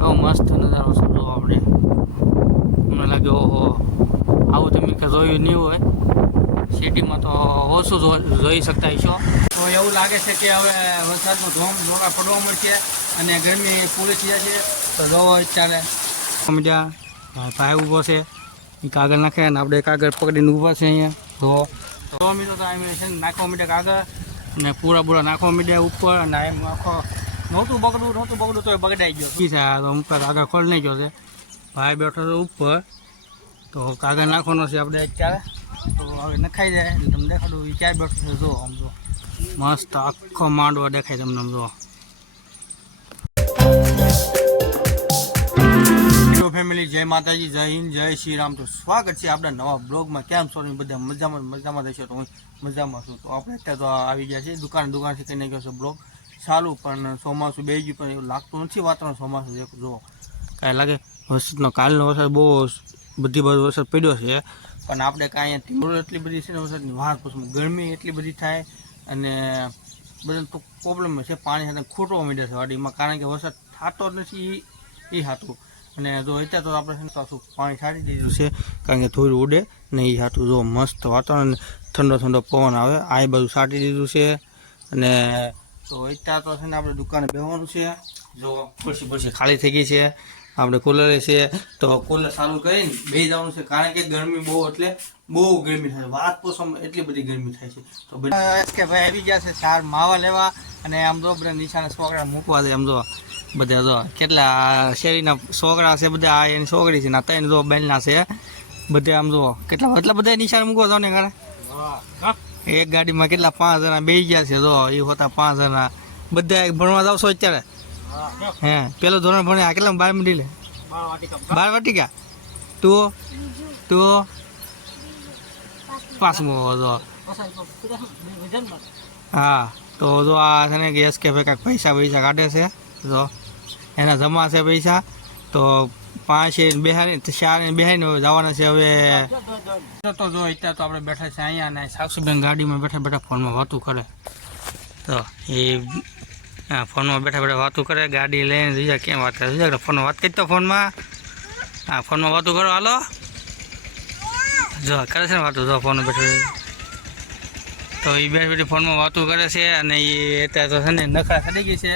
એવો મસ્ત નજારો છે જો આપણે. મને લાગે ઓહો આવું તમે કે જોયું નહીં હોય સિટીમાં તો ઓછું જોઈ શકતા હશો. તો એવું લાગે છે કે હવે વરસાદનો ધોમ જોવા પડવા મળશે અને ગરમી પૂરી થઈ જશે. તો જોવો અત્યારે મીડિયા ભાઈ ઊભો છે એ કાગળ નાખે અને આપણે કાગળ પકડીને ઊભા છે અહીંયા. તો મિત્રો તો એમ છે ને નાખવા મીડિયા કાગળ અને પૂરા નાખવા મીડિયા ઉપર અને એમ આખો નહોતું બગડું તો એ બગડાઈ ગયો છે. તો ઉપર કાગળ ખોલી નાખ્યો છે. ભાઈ બેઠો છે ઉપર તો કાગળ નાખવાનો છે આપણે અત્યારે. તો હવે નખાઈ જાય એટલે તમને દેખાડું એ ક્યારે બેઠો છે જો આમ જો મસ્ત આખો માંડવો દેખાય તમને આમ જો. ફેમિલી જય માતાજી, જય હિન્દ, જય શ્રી રામ. તો સ્વાગત છે આપણા નવા બ્લોગમાં. કેમ છો બધા મજામાં રહેશો? તો હું મજામાં છું. તો આપણે અત્યારે તો આવી ગયા છીએ દુકાનથી કઈ નાખ્યો છે બ્લોગ ચાલુ, પણ ચોમાસું બે ગયું પણ એવું લાગતું નથી વાતાવરણ ચોમાસું જો કાંઈ લાગે. વરસાદનો કાલનો વરસાદ બહુ બધી વરસાદ પડ્યો છે પણ આપણે કાંઈ અહીંયા એટલી બધી છે ને વરસાદની વાત પૂછું ગરમી એટલી બધી થાય અને બધા તો પ્રોબ્લેમ છે. પાણી સાથે ખૂટવા માંડ્યા છે વાડીમાં કારણ કે વરસાદ થતો જ નથી એ હાથું. અને જો અત્યારે તો આપણે પાછું પાણી છાડી દીધું છે કારણ કે થોડું ઉડે ને એ હાથું જો મસ્ત વાતાવરણ ઠંડો પવન આવે આ બધું છાંટી દીધું છે. અને તો અત્યારે તો છે ને આપણે દુકાને બેસવાનું છે. જો ખુરશી ખાલી થઈ ગઈ છે આપણે કુલરે છે તો કુલર ચાલુ કરીને બેસી જવાનું છે કારણ કે ગરમી એટલે બહુ ગરમી થાય વાત પોસવામાં એટલી બધી ગરમી થાય છે. તો કે ભાઈ આવી ગયા છે ચાર માવા લેવા અને આમ જો બધા નીચાના છોકરા મૂકવા દે. આમ જો બધા જો કેટલા શેરીના છોકરા છે બધા આ એની છોકરી છે ને ત્રણ જો બેનના છે બધા. આમ જો કેટલા બધા નિશાન મૂકવા જાવ ને ઘરે એક ગાડીમાં કેટલા 5 જણા બેસી ગયા છે જો એ હોતા 5 જણા બધા ભણવા જાવ છો અત્યારે? હે પેલું ધોરણ ભણે આ કેટલા 12 મિનિટ લે 12 વાટિકા તું પાંચમું જો. હા તો જો આ છે ને ગેસ કે કાંઈક પૈસા કાઢે છે જો એના જમા છે પૈસા. તો 5 બેહારી 4 બેહારીને હવે જવાના છે હવે. તો જો અત્યારે તો આપણે બેઠા છે અહીંયા ને સાક્ષીબેન ગાડીમાં બેઠા ફોનમાં વાતું કરે. તો એ ફોનમાં બેઠા વાતું કરે ગાડી લઈને બીજા કેમ વાત કરે ફોનમાં વાત કરી તો ફોનમાં વાતું કરો હાલો જો કરે છે ને વાતું જો ફોનમાં બેઠા. તો એ બેઠી ફોનમાં વાતું કરે છે અને એ અત્યારે તો છે ને નખરા ચડી ગઈ છે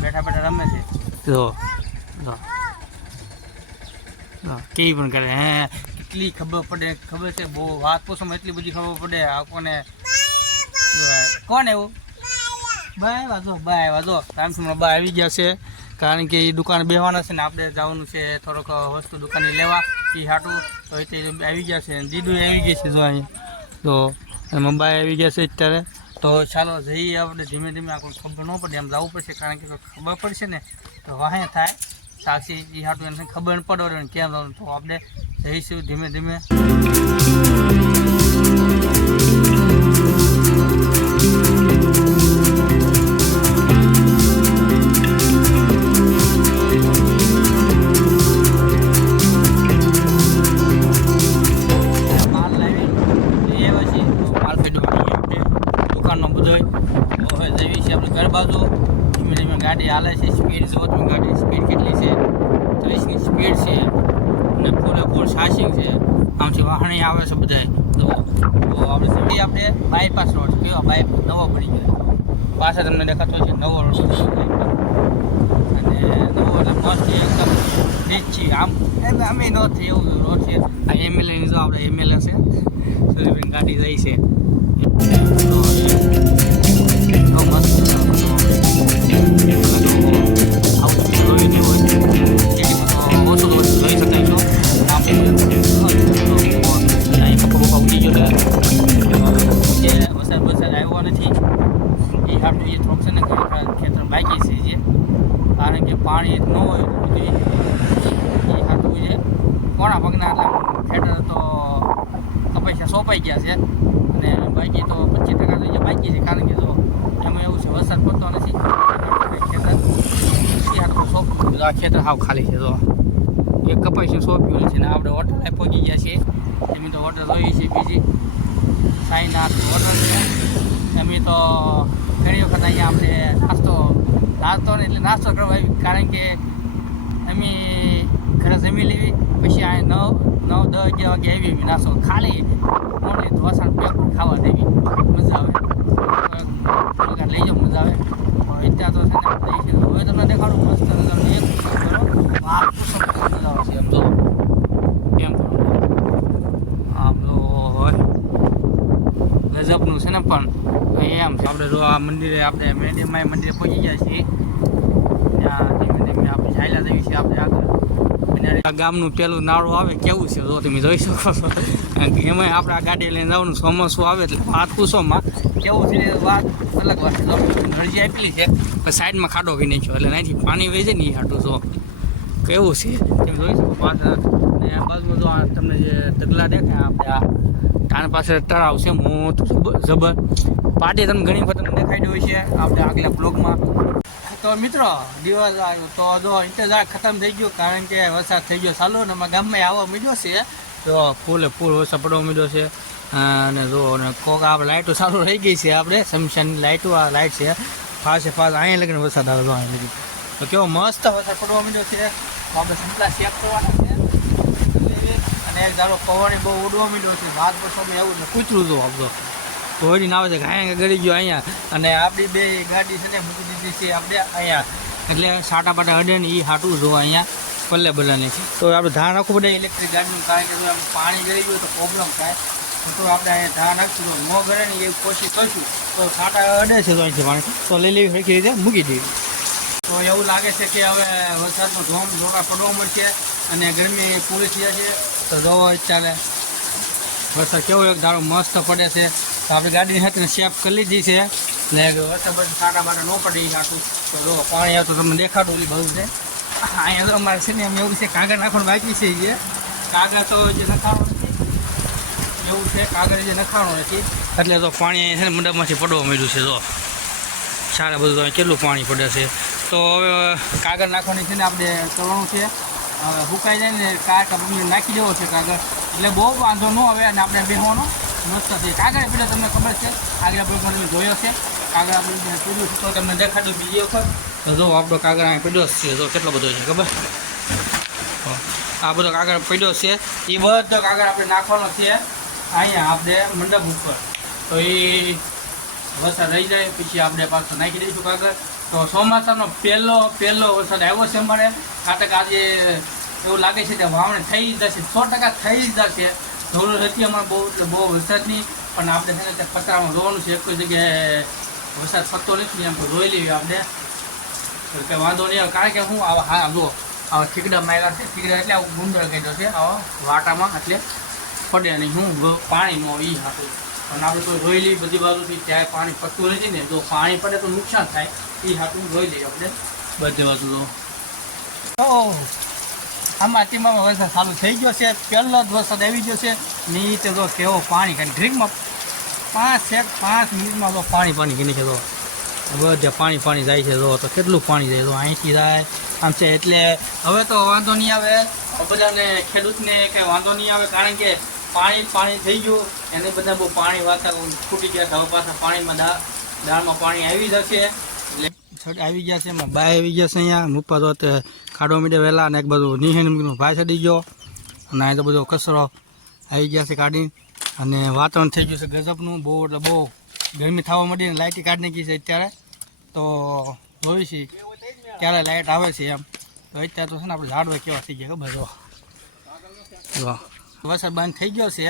બેઠા રમે છે જો કેવી પણ કરે હે કેટલી ખબર છે બહુ વાત પૂછવામાં એટલી બધી ખબર પડે આપણને. કોણ એવું બાય આવ્યા જો ટાઈમ બા આવી ગયા છે કારણ કે એ દુકાન બેસવાના છે ને આપણે જવાનું છે થોડોક વસ્તુ દુકાને લેવા એ હાટું. તો એ આવી ગયા છે દીદું આવી ગઈ છે જો અહીંયા તો એમાં બાય આવી ગયા છે અત્યારે. તો ચાલો જઈએ આપણે ધીમે આપણને ખબર ન પડે એમ જવું પડશે કારણ કે ખબર પડશે ને તો વાહે થાય સાક્ષી એ હાટું એને ખબર ન પડે કેમ જવાનું. તો આપણે જઈશું ધીમે. ઘર બાજુ ધીમે ગાડી હાલે છે. સ્પીડ જુઓ તમે ગાડી સ્પીડ કેટલી છે 30ની સ્પીડ છે અને ફૂલ સાસિંગ છે. આમથી વાહણી આવે છે બધા. તો આપણે બાયપાસ રોડ કેવો બાયપાસ નવો પડી ગયો પાછા તમને દેખાતો છે નવો રોડ અને નવો એટલે મસ્ત એકદમ નીચી આમ અમે નથી એવું રોડ છે. આ એમએલએની જો આપણે એમએલએ છે સુરેશભાઈ ગાડી જઈ છે તો મસ્ત આવ્યો નથી એ હાટું એ થોડુંક છે ને ખેતર બાકી છે જે કારણ કે પાણી ન હોય એ હાટું છે કોણા પગના ખેતર તો પૈસા સોંપાઈ ગયા છે અને બાકી તો 25% તો બાકી છે કારણ કે જો એમાં એવું છે વરસાદ પડતો નથી ખેતર સોંપ્યું આ ખેતર હાવ ખાલી છે. તો એક કપાઈ સોંપ્યું છે ને આપણે હોટલ પહોંચી ગયા છીએ. એમ તો હોટલ જોઈએ છીએ બીજી સાઈનાથ હોટલ છે. એમ તો ઘણી વખત અહીંયા આપણે નાસ્તો ને એટલે નાસ્તો કરવા આવી, કારણ કે અમે ઘરે જમી લેવી પછી આ 9, 10, 11 વાગે આવી નાસ્તો ખાલી ઓનલી ઢોસા પેપર ખાવા દેવી, મજા આવે લઈ જાઓ, મજા આવે. અત્યારે તો છે ને હવે તમને દેખાડું મસ્ત તમને એક કરો મજા આવશે એમ. જો કેમ આમ તો ગજબનું છે ને, પણ એમ છે. આપણે જો આ મંદિરે આપણે મેડીમાં મંદિરે પહોંચી ગયા છીએ, ત્યાં ધીમે ધીમે આપણે ચાલ્યા જઈએ છીએ આપણે આગળ. આ ગામનું પેલું નાળું આવે કેવું છે જો તમે જોઈ શકો છો. એમાં આપણે આ ગાડી લઈને જવાનું, ચોમાસું આવે એટલે વાત પૂછોમાં કેવું છે વાત અલગ વાત છે. અરજી આપેલી છે પણ સાઈડમાં ખાડો કરી નાખ્યો એટલે અહીંથી પાણી વહી જાય ને એ હાટું જો કેવું છે તમે જોઈ શકો પાછળ. અને આ બાજુમાં જો તમને જે દગલા દેખાય આપણે આ ટાણ પાસે તળાવ છે મોટું જબર. પાટી તમને ઘણી વખત દેખાઈ હોય છે આપણે આગલા બ્લોગમાં. તો મિત્રો દિવસ આવ્યો તો જો ઇંતજાર ખતમ થઈ ગયો, કારણ કે વરસાદ થઈ ગયો ચાલુ ને અમારા ગામમાં આવવા મીડ્યો છે. તો ફૂલે ફૂલ વરસાદ પડવા મીડ્યો છે. અને જો અને કોક આપણે લાઇટો ચાલુ રહી ગઈ છે, આપણે સમશાની લાઇટો આ લાઇટ છે ફાસ્ટ અહીંયા લગીને વરસાદ આવે અહીંયા લગી. તો કેવો મસ્ત વરસાદ પડવા મીડ્યો છે. તો આપણે સંપલા શેક કરવાના છે અને એક ધારો પવન બહુ ઉડવા મીડ્યો છે. ભાત બસોમાં એવું ને કૂતરું જો આપજો ધોઈને આવે છે ઘાયા ગળી ગયો અહીંયા. અને આપણી બે ગાડી છે ને મૂકી દીધી છે આપણે અહીંયા, એટલે સાટા પાટા હડે ને એ હાટું જોવા અહીંયા પલ્લે બધાને. તો આપણે ધ્યાન રાખવું પડે ઇલેક્ટ્રિક ગાડીનું, કારણ કે જો પાણી ગળી ગયું તો પ્રોબ્લેમ થાય. તો આપણે અહીંયા ધ્યાન રાખશું, ન ગળે ને એ કોશિશ કરશું. તો સાટા અડે છે તો અહીંથી પાણી તો લઈ લેવી સરખી રીતે મૂકી દેવી. તો એવું લાગે છે કે હવે વરસાદનો જોડા પડવા મળશે અને ગરમી પૂરી થઈ છે. તો જોવો અત્યારે વરસાદ કેવો એક ધારો મસ્ત પડે છે. તો આપણે ગાડીની સાથે શેપ કરી લીધી છે એટલે વરસાદ સાટા બાટા ન પડે એ નાખું. તો જો પાણી આવે તો તમને દેખાડું ઓલી બધું છે. અહીંયા તો અમારે છે ને એમ એવું છે કાગળ નાખવાનું બાકી છે. જે કાગળ તો જે નખાવાનું નથી એવું છે, કાગળ જે નખાવાનું નથી એટલે તો પાણી અહીંયા છે ને મંડપમાંથી પડવા માંડ્યું છે. જો સારા બધું તો કેટલું પાણી પડે છે. તો હવે કાગળ નાખવાની છે ને આપણે કરવાનું છે. સુકાઈ જાય ને કાગળ નાખી દેવો છે કાગળ, એટલે બહુ વાંધો ન આવે અને આપણે બેસવાનો મસ્ત છે. કાગળ પેલા તમને ખબર છે આગળ આપણે તમે જોયો છે કાગળ આપણે પીડ્યું છે તો તમને દેખાડ્યું બીજી વખત. તો જો આપણો કાગળ અહીંયા પડ્યો છે, જો કેટલો બધો છે ખબર. આ બધો કાગળ પડ્યો છે, એ બધો કાગળ આપણે નાખવાનો છે અહીંયા આપણે મંડપ ઉપર. તો એ વરસાદ રહી જાય પછી આપણે પાછો નાખી દઈશું કાગળ. તો ચોમાસાનો પહેલો વરસાદ આવ્યો છે અમારે. કાંટક આજે એવું લાગે છે કે વાવણી થઈ જ જશે, 100% થઈ જ જશે. જરૂર હતી અમારે બહુ એટલે બહુ વરસાદની, પણ આપણે છે ને ત્યાં પતરામાં જોવાનું છે. એક કોઈ જગ્યાએ વરસાદ પડતો નથી એમ તો જોઈ લેવી આપણે, કે વાંધો નહીં આવે. કારણ કે હું હા જુઓ આવા ખીકડા માર્યા છે, ખીકડા એટલે આવું ગુંદર કાઢ્યો છે આવા વાટામાં, એટલે પડે નહીં હું પાણીમાં એ હાથું. પણ આપણે તો જોઈ લઈએ બધી બાજુથી ક્યાંય પાણી પડતું નથી ને, જો પાણી પડે તો નુકસાન થાય એ હાથું જોઈ લઈએ આપણે બધી બાજુ. તો આમાં અતિમાં વરસાદ ચાલુ થઈ ગયો છે, પહેલો જ વરસાદ આવી ગયો છે. નીચે જો કેવો પાણી કાઢી ડ્રીકમાં 5 મિનિટમાં તો પાણી ગીની છે. તો બધે પાણી જાય છે. જો તો કેટલું પાણી જાય, તો અહીંથી જાય આમ છે. એટલે હવે તો વાંધો નહીં આવે બધાને, ખેડૂતને કંઈ વાંધો નહીં આવે, કારણ કે પાણી થઈ ગયું એને બધા બહુ પાણી વાતા ફૂટી ગયા. હવે પાછા પાણીમાં દાળમાં પાણી આવી જશે એટલે આવી ગયા છે. એમાં બાય આવી ગયા છે અહીંયા મુપ્પા તો ખાડો મીડે વહેલા અને એક બધું નિહેન ભાઈ ચડી ગયો અને અહીં તો બધો કચરો આવી ગયા છે કાઢી. અને વાતાવરણ થઈ ગયું છે ગજબનું, બહુ એટલે બહુ ગરમી થવા માંડી ને લાઇટ કાઢી નાખી છે અત્યારે. તો જોઈ છે ત્યારે લાઇટ આવે છે એમ. તો અત્યારે તો છે ને આપણે ઝાડવા કેવા થઈ ગયા ખબર જો વરસાદ બંધ થઈ ગયો છે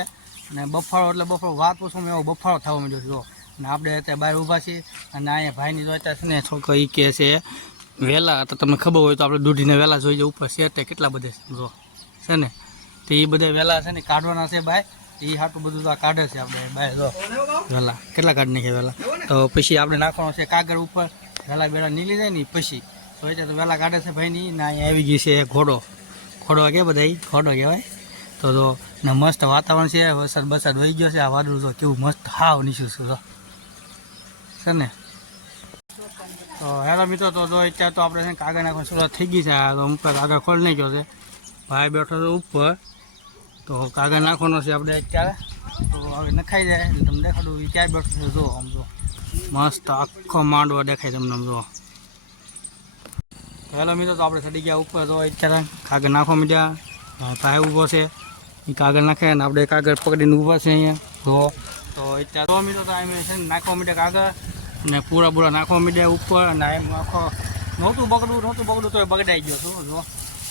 અને બફાળો એટલે બફાળો વાત પૂછું એવો બફાળો થવા માંડ્યો છે. જો અને આપણે અત્યારે બહાર ઊભા છીએ અને અહીંયા ભાઈની જો અત્યારે છે ને છોકરો એ કહે છે વહેલા, તો તમને ખબર હોય તો આપણે દૂધીને વહેલા જોઈ જાય ઉપર છે તે કેટલા બધા જો છે ને, તો એ બધા વહેલા છે ને કાઢવાના છે ભાઈ. એ હાટું બધું તો કાઢે છે આપણે બહાર જો વહેલા કેટલા કાઢી નાખીએ વહેલા. તો પછી આપણે નાખવાનો છે કાગળ ઉપર, વહેલા બેડા નીકળી જાય ને પછી. તો એટલે તો વહેલા કાઢે છે ભાઈની. ને અહીંયા આવી ગઈ છે ઘોડો કે બધા ઘોડો કહેવાય. તો ને મસ્ત વાતાવરણ છે, વરસાદ વહી ગયો છે. આ વાદળું તો કેવું મસ્ત હાવ નીચું છે ને. તો હેલો મિત્રો, તો જો અત્યારે તો આપણે કાગળ નાખવાની શરૂઆત થઈ ગઈ છે. તો ઉપર કાગળ ખોલી નાખ્યો છે, ભાઈ બેઠો છે ઉપર. તો કાગળ નાખવાનો છે આપણે અત્યારે. તો હવે નખાઈ જાય એટલે તમને દેખાડું એ ક્યાં બેઠો છે. જો આમ જો મસ્ત આખો માંડવો દેખાય તમને આમ જુઓ. હેલો મિત્રો, તો આપણે ચડી ગયા ઉપર. જો અત્યારે કાગળ નાખવા માંડ્યા. ભાઈ ઊભો છે, એ કાગળ નાખે ને આપણે કાગળ પકડીને ઊભા છે અહીંયા. તો અત્યારે તો મિત્રો તો એમ છે ને નાખવા માંડ્યા કાગળ અને પૂરા નાખવા માંડ્યા ઉપર. અને એમ આખો નહોતું બગડું તો એ બગડાઈ ગયો હતું. જો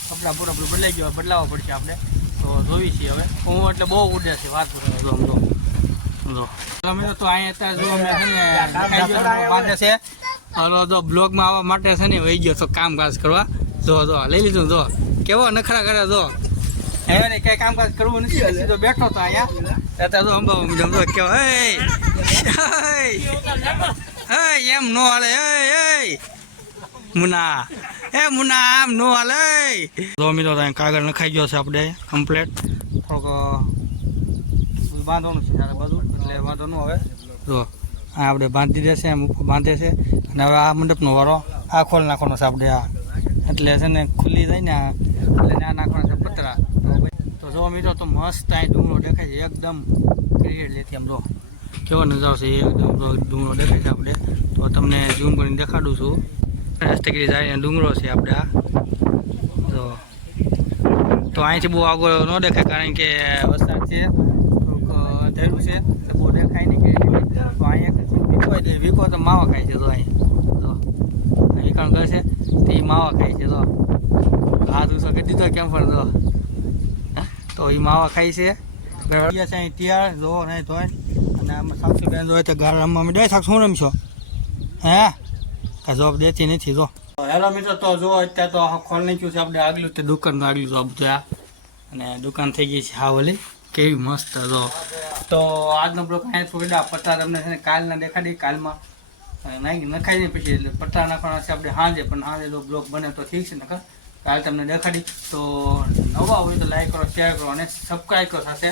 કપડા પૂરા બદલાઈ ગયો, બદલાવવા પડશે આપણે. તો જોઈ છીએ હવે. હું એટલે બહુ ઉડે છે વાત જો આમ જો મિત્રો. તો અહીંયા અત્યારે જો અમે છે ને નખાઈ ગયો બાંધે છે. હલો, જો બ્લોગમાં આવવા માટે છે ને વહી ગયો તો કામકાજ કરવા. જો લઈ લીધું. જો કેવો નખરા કરે. જો હવે ને કઈ કામકાજ કરવું નથી, સીધો બેઠો તો અહીંયા. અત્યારે જો અંબાવા જો કેવો એમ નો હાલે. મુના આમ નો હાલે. જો મિત્રો કાગળ નખાઈ ગયો છે આપણે કમ્પ્લેટ. થોડોક બાંધવાનું છે ત્યારે બધું, એટલે વાંધો ન હવે. જો આ આપણે બાંધી દેશે, એમ ઉપર બાંધે છે. અને હવે આ મંડપનો વારો આ ખોલ નાખવાનો છે આપણે. આ એટલે છે ને ખુલ્લી જાય ને એટલે આ નાખવાના છે પતરા. તો જો મિત્રો તો મસ્ત અહીં ડુંગળો દેખાય છે એકદમ ક્રિકેટ લેતી. આમ જો કેવો નજારો છે એકદમ. ડુંગળો દેખાય છે આપણે. તો તમને ઝૂમ કરીને દેખાડું છું. રસ્તગીરી જાય ડુંગળો છે આપણે આ. તો અહીંથી બહુ આગળ ન દેખાય કારણ કે વરસાદ છે, થોડુંક ધેરું છે, તો બહુ દેખાય નહીં. કે તો અહીંયા વીકો તો માવા ખાય છે. તો અહીંયા તો વિકણ કરશે તો એ માવા ખાય છે. તો હાથ ઉસો કરી દીધો કેમ પણ તો એ માવા ખાય છે. અહીં તૈયાર જો નહીં તો. અને આમાં સાક્ષી બેન હોય તો ગાળ રમવા માંડ્યા. સાક્ષ શું રમશો? હે જોબ દેતી નથી. જો હેલો મિત્રો, તો જો અત્યારે તો ખોલ નાખ્યું છે આપણે આગલું તે દુકાન આગલું જો બધું આ. અને દુકાન થઈ ગઈ છે હા ઓલી કેવી મસ્ત. જો તો આજનો બ્લોગ અહીંયા થોડા પત્તા તમને છે ને કાલના દેખાડી. કાલમાં નખાઈ ને પછી એટલે પત્તા નાખવાના છે આપણે સાંજે. પણ સાંજે જો બ્લોગ બને તો ઠીક છે, નકર કાલ તમને દેખાડી. તો નવા હોય તો લાઈક કરો, શેર કરો અને સબસ્ક્રાઈબ કરો સાથે.